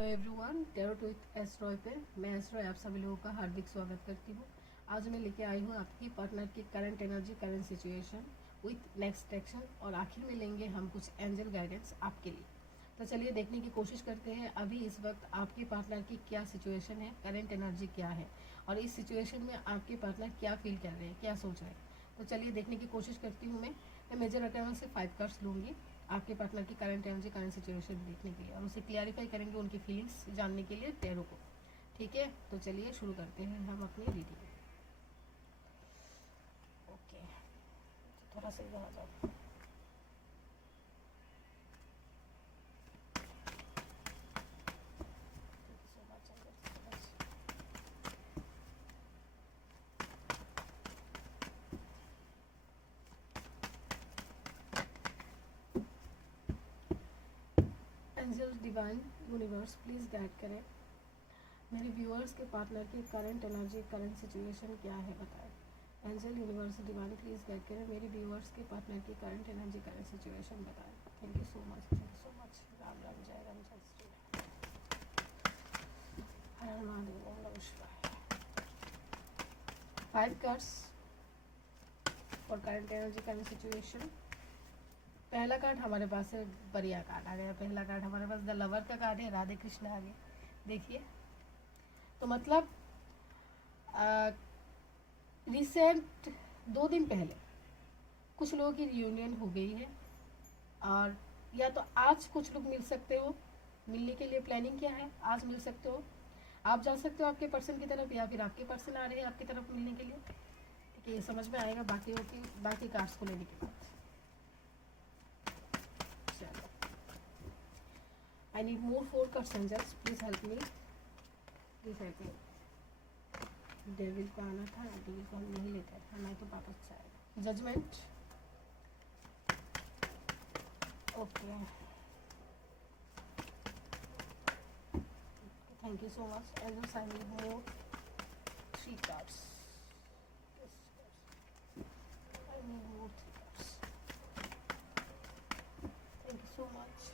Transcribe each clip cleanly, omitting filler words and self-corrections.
Hello everyone, tarot with एस्ट्रॉय पे मैं एस्ट्रॉय आप सभी लोगों का हार्दिक स्वागत करती हूँ। आज मैं लेके आई हूँ आपकी पार्टनर की current energy, current situation with next action, और आखिर में लेंगे हम कुछ एंजल गाइडेंस आपके लिए। तो चलिए देखने की कोशिश करते हैं अभी इस वक्त आपके पार्टनर की क्या सिचुएशन है, करंट एनर्जी क्या है, और इस सिचुएशन में आपके पार्टनर क्या फील कर रहे हैं, क्या सोच रहे हैं। तो चलिए देखने की कोशिश करती हूँ। मैं मेजर अटैक से 5 कार्ड्स लूँगी आपके पार्टनर की करंट एनर्जी, करंट सिचुएशन देखने के लिए, और उसे क्लियरिफाई करेंगे उनकी फीलिंग्स जानने के लिए टैरो को। ठीक है, तो चलिए शुरू करते हैं हम अपनी रीडिंग। ओके, थोड़ा सा इधर आ जाओ। Angels, divine, universe please guide करें मेरे व्यूअर्स के पार्टनर की करंट एनर्जी, करंट सिचुएशन क्या है बताएं। Angel, universe, divine please guide करें मेरे व्यूअर्स के पार्टनर की करंट एनर्जी, करंट सिचुएशन बताएं। Thank you so much, thank you so much. Ram Ram, जय राम, जय श्री हर हर महादेव, ओम नमः शिवाय। 5 cards for current energy, current situation. पहला कार्ड हमारे पास है, बढ़िया कार्ड आ गया। पहला कार्ड हमारे पास द लवर का कार्ड है, राधे कृष्ण आ गए। देखिए, तो मतलब रिसेंट 2 दिन पहले कुछ लोगों की रियूनियन हो गई है, और या तो आज कुछ लोग मिल सकते हो। मिलने के लिए प्लानिंग क्या है, आज मिल सकते हो, आप जा सकते हो आपके पर्सन की तरफ, या फिर आपके पर्सन आ रहे हैं आपकी तरफ मिलने के लिए। ठीक है, ये समझ में आएगा बाकी कार्ड्स को लेने के बाद। I need more 4 cards, angels. Please help me. Please help me. Devil को आना था, डेविल को हम नहीं लेते थे, हमें तो वापस जाएगा। Judgment, okay, thank you so much. Angels, I need more 3 cards. I need more 3 cards. Thank you so much.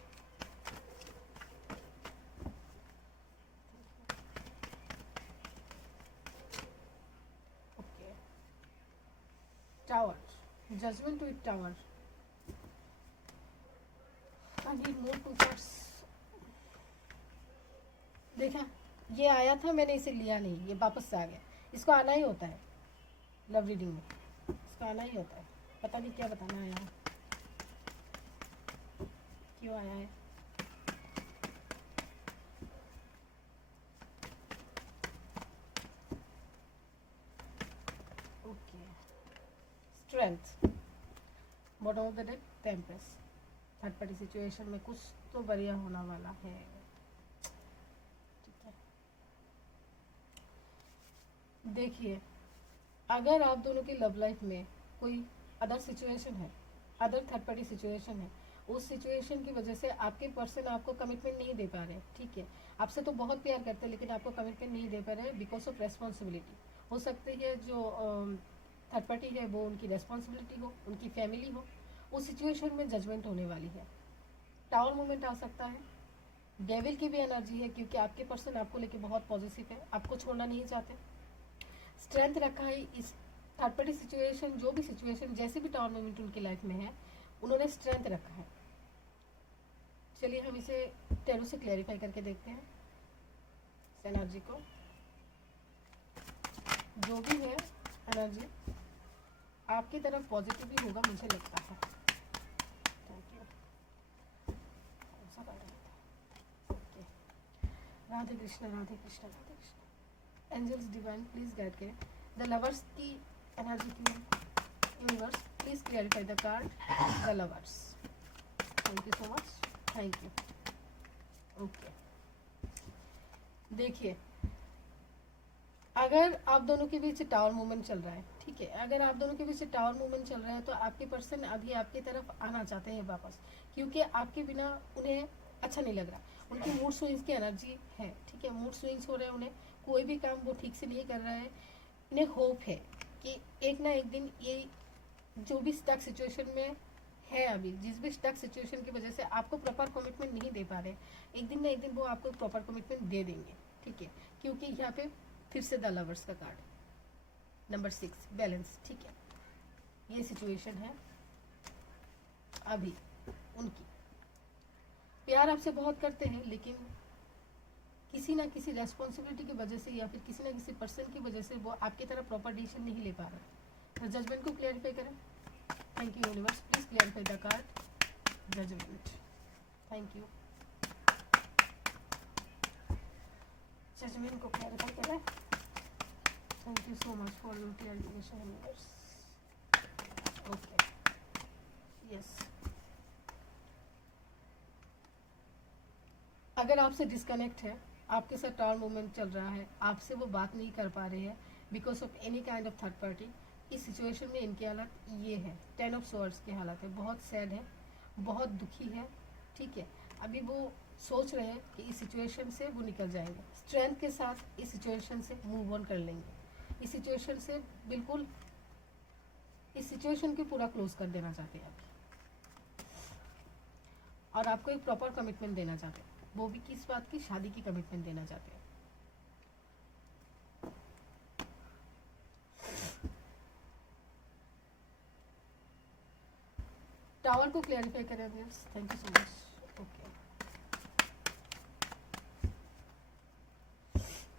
Tower, judgment with tower. I need more 2 cards. देखा, ये आया था, मैंने इसे लिया नहीं, ये वापस से आ गया। इसको आना ही होता है लव रीडिंग में, इसको आना ही होता है। पता नहीं क्या बताना आया है, क्यों आया है। Okay, strength, bottom of the deck, Tempest. Third party situation में कुछ तो बढ़िया होने वाला है। ठीक है, देखिए, अगर आप दोनों की लव लाइफ में कोई अदर सिचुएशन है, अदर थर्ड पार्टी सिचुएशन है, उस सिचुएशन की वजह से आपके पर्सन आपको कमिटमेंट नहीं दे पा रहे। ठीक है, आपसे तो बहुत प्यार करते हैं लेकिन आपको कमिटमेंट नहीं दे पा रहे बिकॉज ऑफ रेस्पॉन्सिबिलिटी। हो सकती है जो थर्ड पार्टी है वो उनकी रेस्पॉन्सिबिलिटी हो, उनकी फैमिली हो। उस सिचुएशन में जजमेंट होने वाली है। टावर मूवमेंट आ सकता है। डेविल की भी एनर्जी है, क्योंकि आपके पर्सन आपको लेके बहुत पॉजिटिव है, आपको छोड़ना नहीं चाहते। स्ट्रेंथ रखा है इस थर्ड पार्टी सिचुएशन, जो भी सिचुएशन, जैसे भी टावर मूवमेंट उनकी लाइफ में है, उन्होंने स्ट्रेंथ रखा है। चलिए हम इसे टैरो से क्लैरिफाई करके देखते हैं इस एनर्जी को। जो भी है एनर्जी आपकी तरफ पॉजिटिव ही होगा, मुझे लगता है। Thank you. कौन सा कार्ड है? Okay, Radhe Krishna, Radhe Krishna, Radhe Krishna. Angels, divine please guide करें द लवर्स की एनर्जी की। Universe please clarify the card the lovers. Thank you so much, thank you. Okay, देखिए, अगर आप दोनों के बीच टावर मूवमेंट चल रहा है, ठीक है, अगर आप दोनों के बीच टावर मूवमेंट चल रहा है तो आपके पर्सन अभी आपकी तरफ आना चाहते हैं वापस, क्योंकि आपके बिना उन्हें अच्छा नहीं लग रहा। उनकी मूड स्विंग्स की एनर्जी है। ठीक है, मूड स्विंग्स हो रहे हैं, उन्हें कोई भी काम वो ठीक से नहीं कर रहा है। इन्हें होप है कि एक ना एक दिन ये जो भी स्टक सिचुएशन में है अभी, जिस भी स्टक सिचुएशन की वजह से आपको प्रॉपर कमिटमेंट नहीं दे पा रहे, एक दिन ना एक दिन वो आपको प्रॉपर कमिटमेंट दे देंगे, ठीक है। क्योंकि यहाँ पे फिर से द लवर्स का कार्ड, नंबर 6 बैलेंस, ठीक है। ये सिचुएशन है अभी उनकी, प्यार आपसे बहुत करते हैं, लेकिन किसी ना किसी रेस्पॉन्सिबिलिटी की वजह से या फिर किसी ना किसी पर्सन की वजह से वो आपकी तरफ प्रॉपर डिसीजन नहीं ले पा रहे। तो जजमेंट को क्लियरिफाई करें। Thank you universe, please clarify the card judgment. Thank you, judgment को क्लियरिफाई करें। Thank you so much for your clarification universe. Okay, yes. अगर आपसे डिस्कनेक्ट है, आपके साथ टावर मूवमेंट चल रहा है, आपसे वो बात नहीं कर पा रहे हैं because of any kind of third party, इस सिचुएशन में इनकी हालत ये है, 10 ऑफ स्वॉर्ड्स की हालत है, बहुत सैड है, बहुत दुखी है, ठीक है। अभी वो सोच रहे हैं कि इस सिचुएशन से वो निकल जाएंगे, स्ट्रेंथ के साथ इस सिचुएशन से मूव ऑन कर लेंगे, इस सिचुएशन से बिल्कुल, इस सिचुएशन को पूरा क्लोज कर देना चाहते हैं अभी, और आपको एक प्रॉपर कमिटमेंट देना चाहते हैं। वो भी किस बात की, शादी की कमिटमेंट देना चाहते हैं। टावर को क्लैरिफाई करें viewers, thank you so much. Okay,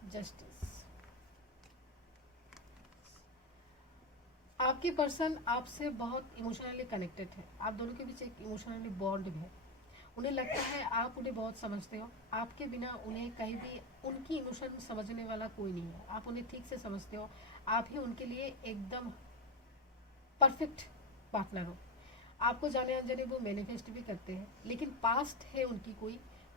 justice, आपकी पर्सन आपसे बहुत इमोशनली कनेक्टेड है, आप दोनों के बीच एक इमोशनली बॉन्ड है, उन्हें लगता है आप उन्हें बहुत समझते हो, आपके बिना उन्हें कहीं भी उनकी इमोशन समझने वाला कोई नहीं है, आप उन्हें ठीक से समझते हो, आप ही उनके लिए एकदम परफेक्ट पार्टनर हो। आपको जाने अनजाने वो मैनिफेस्ट भी करते हैं, लेकिन पास्ट है उनकी,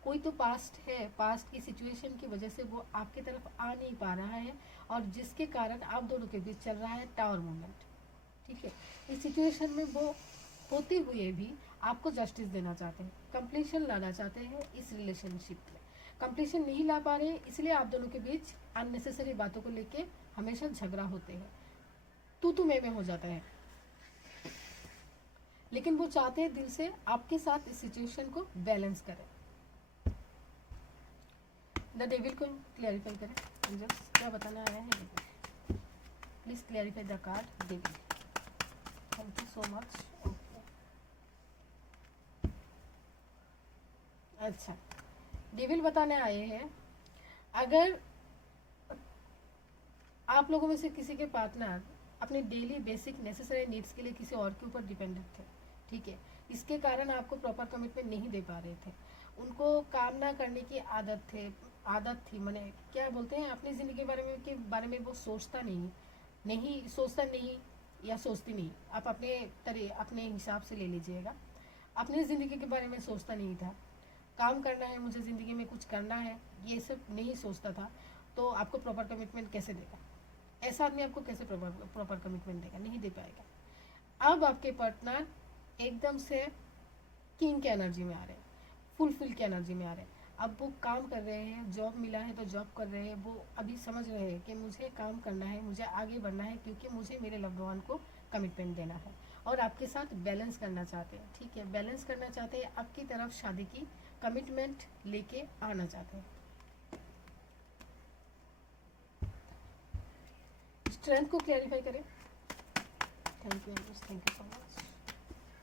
कोई तो पास्ट है, पास्ट की सिचुएशन की वजह से वो आपकी तरफ आ नहीं पा रहा है, और जिसके कारण आप दोनों के बीच चल रहा है टावर मूवमेंट, ठीक है। इस सिचुएशन में वो होते हुए भी आपको जस्टिस देना चाहते हैं, कंप्लीशन लाना चाहते हैं इस रिलेशनशिप में, कंप्लीशन नहीं ला पा रहे, इसलिए आप दोनों के बीच अननेसेसरी बातों को लेके हमेशा झगड़ा होते हैं, तू मैं हो जाता है, लेकिन वो चाहते हैं दिल से आपके साथ इस सिचुएशन को बैलेंस करें। द डेविल को क्लैरिफाई करें, एंजल्स क्या बताना आया है, please clarify the card devil. Thank you so much. अच्छा, डेविल बताने आए हैं, अगर आप लोगों में से किसी के पार्टनर अपने डेली बेसिक नेसेसरी नीड्स के लिए किसी और के ऊपर डिपेंडेंट थे, ठीक है, इसके कारण आपको प्रॉपर कमिटमेंट नहीं दे पा रहे थे, उनको काम ना करने की आदत थी, मैंने क्या बोलते हैं, अपनी ज़िंदगी के बारे में वो सोचता नहीं या सोचती नहीं, आप अपने हिसाब से ले लीजिएगा, अपनी ज़िंदगी के बारे में सोचता नहीं था, काम करना है मुझे, ज़िंदगी में कुछ करना है, ये सब नहीं सोचता था, तो आपको प्रॉपर कमिटमेंट कैसे देगा, ऐसा आदमी आपको कैसे प्रॉपर कमिटमेंट देगा, नहीं दे पाएगा। अब आपके पार्टनर एकदम से किंग की एनर्जी में आ रहे हैं, फुलफिल की एनर्जी में आ रहे हैं, अब वो काम कर रहे हैं, जॉब मिला है तो जॉब कर रहे हैं, वो अभी समझ रहे हैं कि मुझे काम करना है, मुझे आगे बढ़ना है, क्योंकि मुझे मेरे लव्ड वन को कमिटमेंट देना है, और आपके साथ बैलेंस करना चाहते हैं, ठीक है, बैलेंस करना चाहते हैं, आपकी तरफ शादी की कमिटमेंट लेके आना चाहते हैं। स्ट्रेंथ को क्लैरिफाई करें। Thank you so much,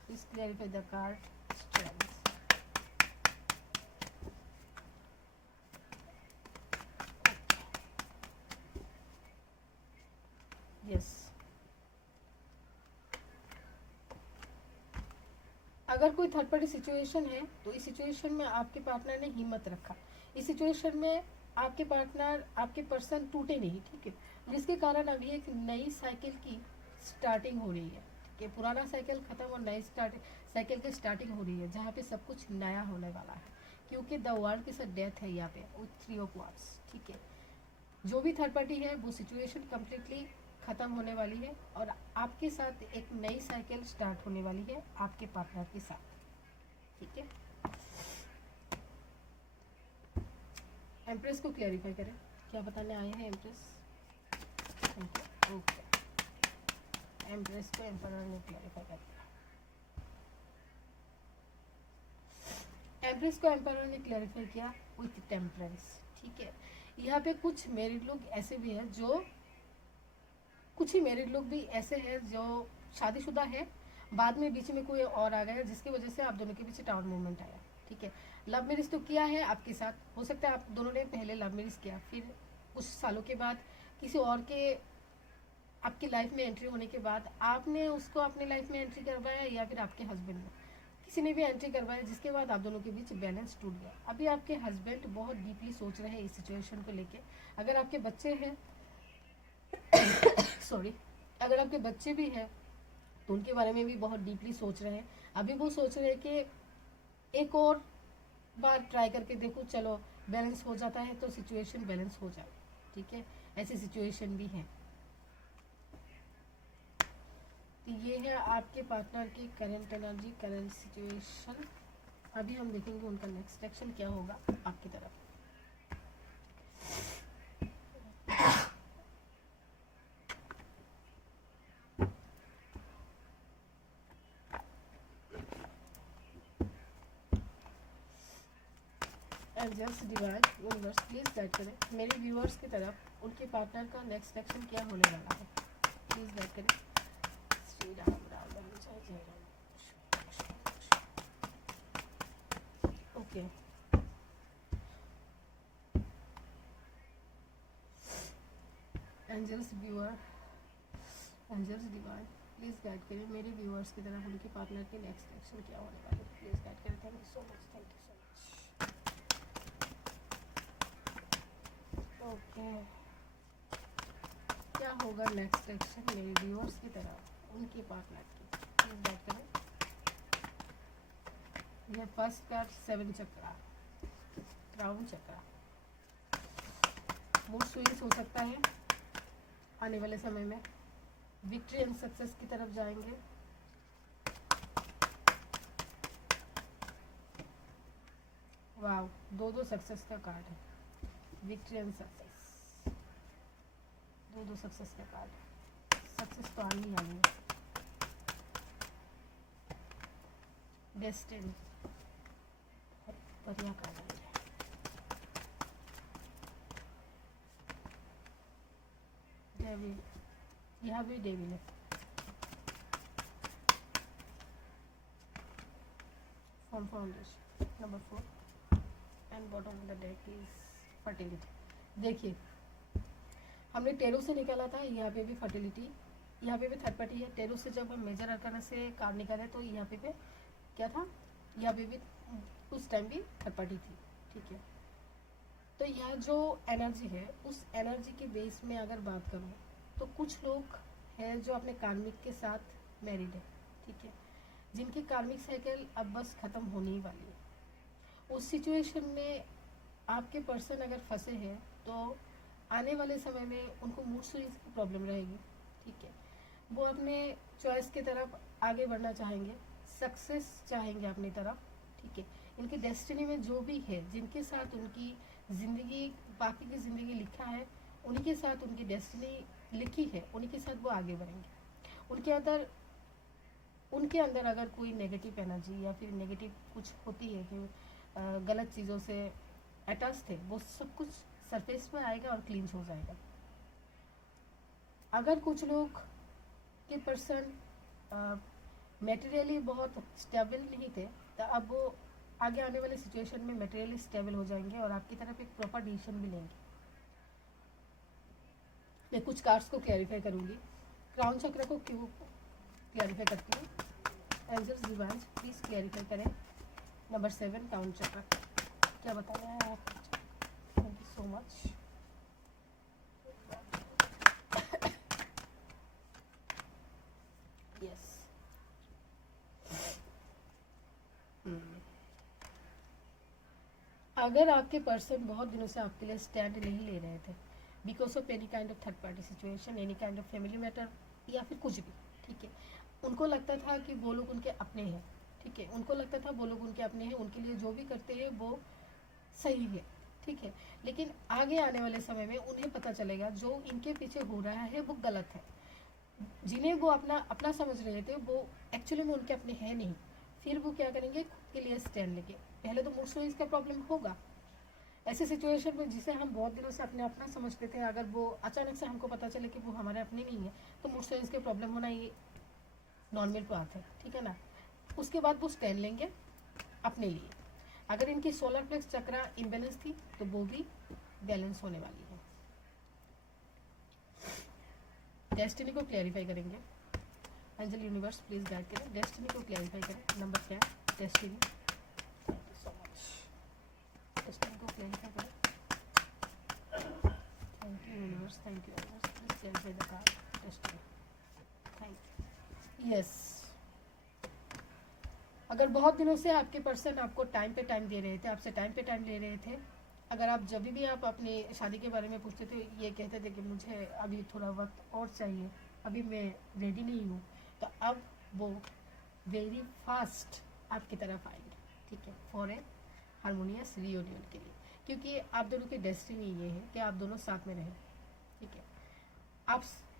please clarify the card strength. Yes, अगर कोई थर्ड पार्टी सिचुएशन है तो इस सिचुएशन में आपके पार्टनर ने हिम्मत रखा, इस सिचुएशन में आपके पार्टनर, आपके पर्सन टूटे नहीं, ठीक है, जिसके कारण अभी एक नई साइकिल की स्टार्टिंग हो रही है, ठीक है, पुराना साइकिल खत्म और नई साइकिल की स्टार्टिंग हो रही है, जहाँ पे सब कुछ नया होने वाला है, क्योंकि द वर्ल्ड के साथ डेथ है यहाँ पे, 3 ऑफ वांड्स, ठीक है। जो भी थर्ड पार्टी है वो सिचुएशन कम्प्लीटली ख़त्म होने वाली है, और आपके साथ एक नई साइकिल स्टार्ट होने वाली है आपके पार्टनर के साथ, ठीक है। एम्प्रेस को क्लैरिफाई करें, क्या बताने आए हैं empress. Thank you. Okay, empress को एम्परर ने क्लैरिफाई कर दिया। एम्प्रेस को एम्पायर ने क्लैरिफाई किया विथ टेम्परेंस, ठीक है। यहाँ पे कुछ मैरिड लोग ऐसे भी हैं जो, कुछ ही मैरिड लोग भी ऐसे हैं जो शादीशुदा है, बाद में बीच में कोई और आ गया जिसकी वजह से आप दोनों के बीच टाउन मूवमेंट आया, ठीक है। लव मैरिज तो किया है आपके साथ, हो सकता है आप दोनों ने पहले लव मैरिज किया, फिर कुछ सालों के बाद किसी और के आपकी लाइफ में एंट्री होने के बाद आपने उसको अपनी लाइफ में एंट्री करवाया, या फिर आपके हस्बैंड ने, किसी ने भी एंट्री करवाया, जिसके बाद आप दोनों के बीच बैलेंस टूट गया। अभी आपके हस्बैंड बहुत डीपली सोच रहे हैं इस सिचुएशन को लेके। अगर आपके बच्चे हैं सॉरी, अगर आपके बच्चे भी हैं तो उनके बारे में भी बहुत डीपली सोच रहे हैं। अभी वो सोच रहे हैं कि एक और बार ट्राई करके देखो, चलो बैलेंस हो जाता है तो सिचुएशन बैलेंस हो जाए, ठीक है। ऐसी सिचुएशन भी है। तो ये है आपके पार्टनर की करंट एनर्जी, करंट सिचुएशन। अभी हम देखेंगे उनका नेक्स्ट एक्शन क्या होगा आपकी तरफ। Angels divine universe please guide करें मेरे व्यूअर्स की तरफ, उनके पार्टनर का नेक्स्ट एक्शन क्या होने वाला है, प्लीज गाइड करें। श्री राम राम राम जय जय Ram. Okay, angels viewer, angels divine please guide करें मेरे व्यूअर्स की तरफ, उनके पार्टनर के नेक्स्ट एक्शन क्या होने वाला है, प्लीज गाइड करें। Thank you so much, thank you so much. Okay, क्या होगा नेक्स्ट एक्शन मेरे व्यूअर्स की तरफ, उनके पार्टनर की, प्लीज गाइड करें। यह फर्स्ट कार्ड 7 चक्रा, क्राउन चक्रा। मूड स्विंग्स हो सकता है आने वाले समय में, विक्ट्री एंड सक्सेस की तरफ जाएंगे। वाह, दो सक्सेस का कार्ड है, विक्ट्री एंड सक्सेस, दो सक्सेस का कार्ड है। सक्सेस तो आनी है। डेस्टिनी, बढ़िया कार्ड है। डेविल, यहाँ भी डेविल है। From foundation number 4 and bottom of the deck is fertility. देखिए, हमने टेरो से निकाला था, यहाँ पे भी फर्टिलिटी, यहाँ पे भी थर्ड पार्टी है। टेरो से जब हम मेजर अरकाना से कार्ड निकाले तो यहाँ पे क्या था, यहाँ पे भी उस टाइम भी थर्ड पार्टी थी, ठीक है। तो यह जो एनर्जी है, उस एनर्जी के बेस में अगर बात करूँ तो कुछ लोग हैं जो अपने कार्मिक के साथ मैरिड है, ठीक है, जिनकी कार्मिक साइकिल अब बस ख़त्म होने ही वाली है। उस सिचुएशन में आपके पर्सन अगर फंसे हैं तो आने वाले समय में उनको मूड स्विंग्स की प्रॉब्लम रहेगी, ठीक है। वो अपने चॉइस की तरफ आगे बढ़ना चाहेंगे, सक्सेस चाहेंगे अपनी तरफ, ठीक है। इनकी डेस्टिनी में जो भी है, जिनके साथ उनकी ज़िंदगी, बाकी की ज़िंदगी लिखा है, उन्हीं के साथ उनकी डेस्टिनी लिखी है, उन्हीं के साथ वो आगे बढ़ेंगे। उनके अंदर अगर कोई नेगेटिव एनर्जी या फिर नेगेटिव कुछ होती है कि गलत चीज़ों से अटैच थे, वो सब कुछ सरफेस पे आएगा और क्लींस हो जाएगा। अगर कुछ लोग के पर्सन मटेरियली बहुत स्टेबल नहीं थे, तो अब वो आगे आने वाले सिचुएशन में मटेरियली स्टेबल हो जाएंगे और आपकी तरफ एक प्रॉपर डिसीजन भी लेंगे। मैं कुछ कार्ड्स को क्लैरिफाई करूंगी। क्राउन चक्र को क्यों क्लैरिफाई करती हूँ। एंजल्स डिवाइन्स प्लीज क्लैरिफाई करें नंबर 7 क्राउन चक्र क्या बताया है आप। Thank you so much. Yes, अगर आपके पर्सन बहुत दिनों से आपके लिए स्टैंड नहीं ले रहे थे because of any kind of third party situation, any kind of family matter या फिर कुछ भी, ठीक है, उनको लगता था कि वो लोग उनके अपने हैं, ठीक है, उनको लगता था वो लोग उनके अपने हैं, उनके लिए जो भी करते हैं वो सही है, ठीक है। लेकिन आगे आने वाले समय में उन्हें पता चलेगा जो इनके पीछे हो रहा है वो गलत है। जिन्हें वो अपना समझ रहे थे वो एक्चुअली में उनके अपने हैं नहीं। फिर वो क्या करेंगे, खुद के लिए स्टैंड लेके पहले तो मूड स्विंग्स का प्रॉब्लम होगा। ऐसे सिचुएशन में जिसे हम बहुत दिनों से अपने अपना समझते थे, अगर वो अचानक से हमको पता चले कि वो हमारे अपने नहीं है, तो मूड स्विंग्स के प्रॉब्लम होना ये नॉर्मल बात है, ठीक है ना। उसके बाद वो स्टैंड लेंगे अपने लिए। अगर इनकी सोलर प्लेक्स चक्रा इम्बेलेंस थी तो वो भी बैलेंस होने वाली है। डेस्टिनी को क्लैरिफाई करेंगे। एंजल यूनिवर्स प्लीज गाइड करें, डेस्टिनी को क्लैरिफाई करें। नंबर क्या है destiny? Thank you so much. Destiny को क्लैरिफाई करें। Thank you universe, thank you universe, please clarify the card destiny. Thank you. Yes, अगर बहुत दिनों से आपके पर्सन आपको टाइम पे टाइम दे रहे थे, आपसे टाइम पे टाइम ले रहे थे, अगर आप जब भी आप अपनी शादी के बारे में पूछते थे, ये कहते थे कि मुझे अभी थोड़ा वक्त और चाहिए, अभी मैं रेडी नहीं हूँ, तो अब वो वेरी फास्ट आपकी तरफ आएंगे, ठीक है, फॉर ए हारमोनियस रियूनियन के लिए, क्योंकि आप दोनों की डेस्टिनी ये है कि आप दोनों साथ में रहें, ठीक है।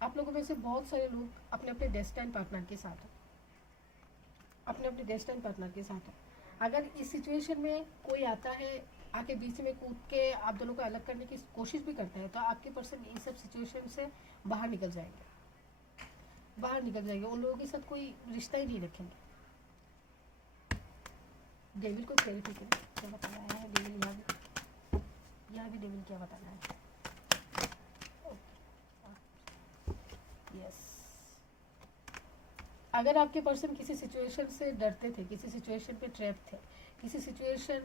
आप लोगों में से बहुत सारे लोग अपने अपने डेस्टिनी पार्टनर के साथ हैं, अपने अपने डेस्टिनी पार्टनर के साथ हैं। अगर इस सिचुएशन में कोई आता है, आके बीच में कूद के आप दोनों को अलग करने की कोशिश भी करता है, तो आपके पर्सन इन सब सिचुएशन से बाहर निकल जाएंगे, बाहर निकल जाएंगे, उन लोगों के साथ कोई रिश्ता ही नहीं रखेंगे। डेविल को क्लैरिफाई करें, क्या बताना है डेविल? यहाँ भी डेविल क्या बताना है? यस, अगर आपके पर्सन किसी सिचुएशन से डरते थे, किसी सिचुएशन पे ट्रैप थे, किसी सिचुएशन,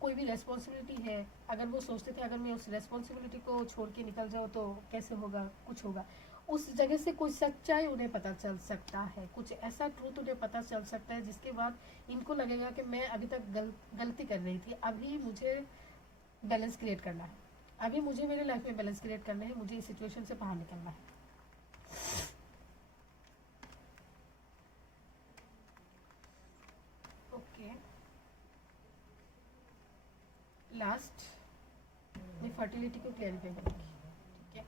कोई भी रेस्पॉन्सिबिलिटी है, अगर वो सोचते थे अगर मैं उस रेस्पॉन्सिबिलिटी को छोड़ के निकल जाऊँ तो कैसे होगा, कुछ होगा, उस जगह से कुछ सच्चाई उन्हें पता चल सकता है, कुछ ऐसा ट्रूथ उन्हें पता चल सकता है जिसके बाद इनको लगेगा कि मैं अभी तक गलती कर रही थी, अभी मुझे बैलेंस क्रिएट करना है, अभी मुझे मेरे लाइफ में बैलेंस क्रिएट करना है, मुझे इस सिचुएशन से बाहर निकलना है। ओके, लास्ट मैं फर्टिलिटी को क्लैरिफाई करूँगी, ठीक है।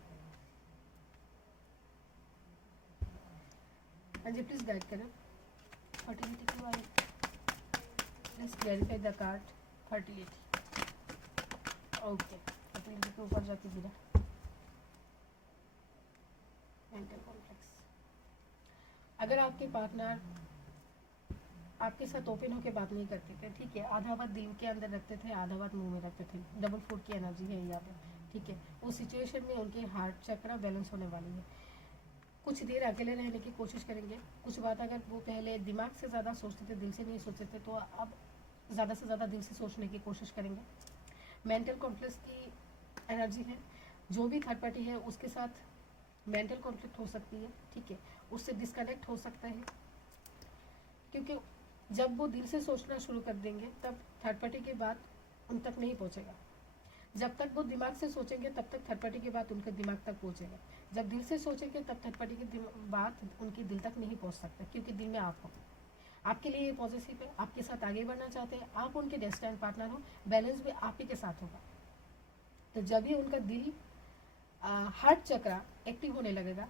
हाँ जी, प्लीज़ गाइड करें फर्टिलिटी के बारे में, please clarify the card fertility. Okay, fertility के ऊपर जाके गिरा मेंटल कॉम्प्लेक्स। अगर आपके पार्टनर आपके साथ ओपन होकर बात नहीं करते थे, ठीक है, आधा बात दिल के अंदर रखते थे, आधा बात मुंह में रखते थे, डबल फूड की एनर्जी है यहाँ पे, ठीक है, उस सिचुएशन में उनके हार्ट चक्रा बैलेंस होने वाली है। कुछ देर अकेले रहने की कोशिश करेंगे, कुछ बात अगर वो पहले दिमाग से ज़्यादा सोचते थे, दिल से नहीं सोचते थे, तो अब ज़्यादा से ज़्यादा दिल से सोचने की कोशिश करेंगे। मेंटल कॉन्फ्लिक्ट की एनर्जी है, जो भी थर्ड पार्टी है उसके साथ मेंटल कॉन्फ्लिक्ट हो सकती है, ठीक है, उससे डिस्कनेक्ट हो सकता है, क्योंकि जब वो दिल से सोचना शुरू कर देंगे तब थर्ड पार्टी की बात उन तक नहीं पहुंचेगा। जब तक वो दिमाग से सोचेंगे तब तक थर्ड पार्टी की बात उनके दिमाग तक पहुंचेगा, जब दिल से सोचेंगे तब थर्ड पार्टी की बात उनके दिल तक नहीं पहुंच सकता, क्योंकि दिल में आप हो, आपके लिए ये पॉजिटिव है, आपके साथ आगे बढ़ना चाहते हैं, आप उनके डेस्टिनी पार्टनर हो, बैलेंस भी आप ही के साथ होगा। तो जब भी उनका दिल हार्ट चक्रा एक्टिव होने लगेगा,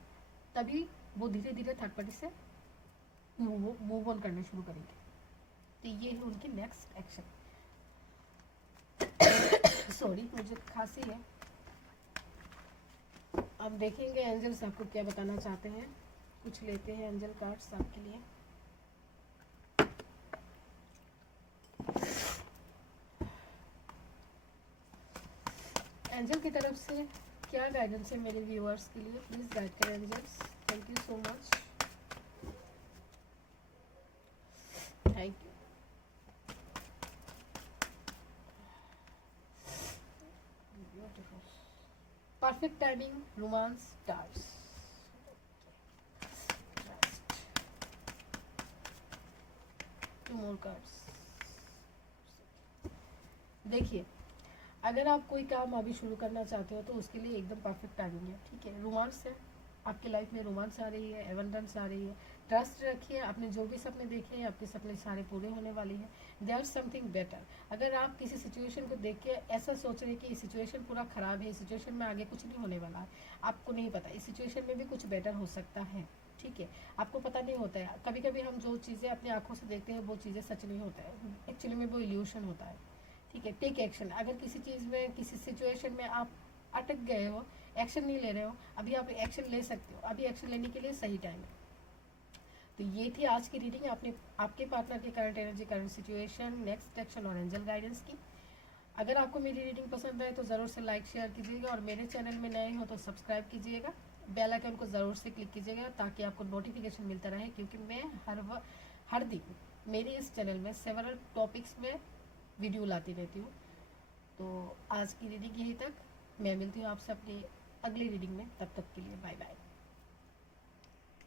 तभी वो धीरे धीरे थर्ड पार्टी से मूव ऑन करने शुरू करेंगे। तो ये है उनकी नेक्स्ट एक्शन। सॉरी, मुझे खांसी है। अब देखेंगे एंजल्स आपको क्या बताना चाहते हैं, कुछ लेते हैं एंजल कार्ड्स आपके लिए। एंजल की तरफ से क्या गाइडेंस है मेरे व्यूअर्स के लिए, प्लीज गाइड करें angels. Thank you so much, thank you. Perfect timing, romance, stars. Two more cards. देखिए, अगर आप कोई काम अभी शुरू करना चाहते हो तो उसके लिए एकदम परफेक्ट टाइमिंग है, ठीक है। रोमांस है, आपकी लाइफ में रोमांस आ रही है, एवेंडेंस आ रही है, ट्रस्ट रखिए, आपने जो भी सपने देखे हैं आपके सपने सारे पूरे होने वाले हैं। There something better. अगर आप किसी सिचुएशन को देख के ऐसा सोच रहे हैं कि ये सिचुएशन पूरा ख़राब है, इस सिचुएशन में आगे कुछ नहीं होने वाला है, आपको नहीं पता इस सिचुएशन में भी कुछ बेटर हो सकता है, ठीक है, आपको पता नहीं होता है, कभी कभी हम जो चीज़ें अपनी आंखों से देखते हैं वो चीज़ें सच नहीं होता है, एक्चुअली में वो इल्यूशन होता है। ठीक है, टेक एक्शन। अगर किसी चीज़ में, किसी सिचुएशन में आप अटक गए हो, एक्शन नहीं ले रहे हो, अभी आप एक्शन ले सकते हो, अभी एक्शन लेने के लिए सही टाइम है। तो ये थी आज की रीडिंग आपने आपके पार्टनर की current energy, current situation, next action और एंजल गाइडेंस की। अगर आपको मेरी रीडिंग पसंद आए तो ज़रूर से लाइक शेयर कीजिएगा, और मेरे चैनल में नए हो तो सब्सक्राइब कीजिएगा, बेल आइकन को ज़रूर से क्लिक कीजिएगा ताकि आपको नोटिफिकेशन मिलता रहे, क्योंकि मैं हर दिन मेरे इस चैनल में सेवरल टॉपिक्स में वीडियो लाती रहती हूँ। तो आज की रीडिंग यहीं तक, मैं मिलती हूँ आपसे अपनी अगली रीडिंग में, तब तक के लिए बाय बाय।